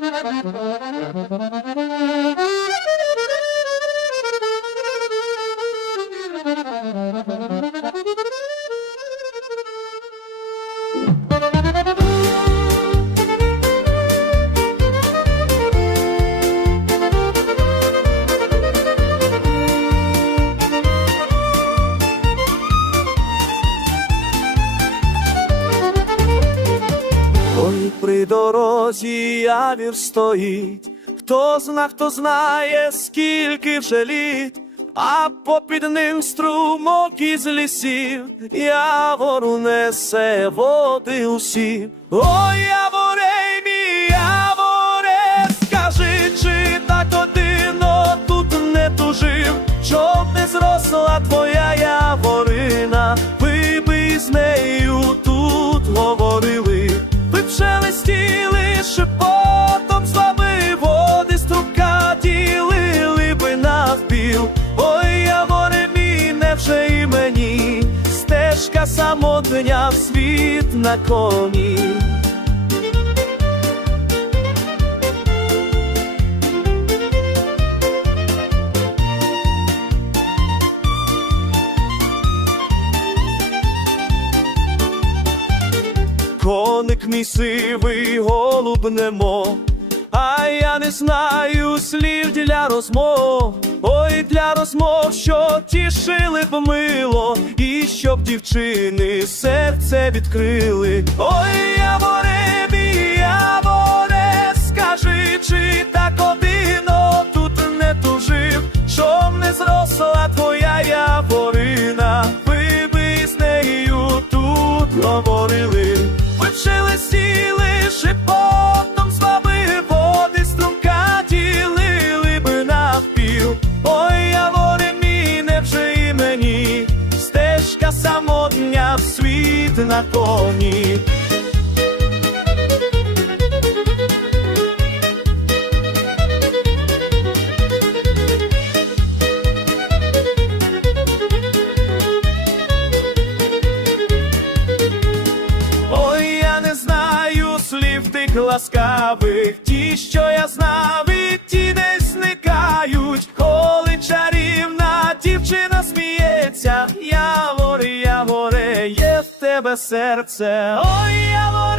Thank you. Цій дорозі явір стоїть, хто зна, хто знає, скільки вже літ, а попід ним струмок із лісів, явору несе води усі. Ой, яворей стежка самотня в світ на коні. Коник мій сивий голуб немо, а я не знаю слів для розмов. Ой, для розмов, що тішили б мило, і щоб дівчини серце відкрили. Ой, я мій, стежка самотня в світ на коні. Ой, я не знаю слів тих ласкавих, ті, що я знав, і ті десь зникають, коли чарівна дівчина сміється, в тебе серце. Ой, яворе,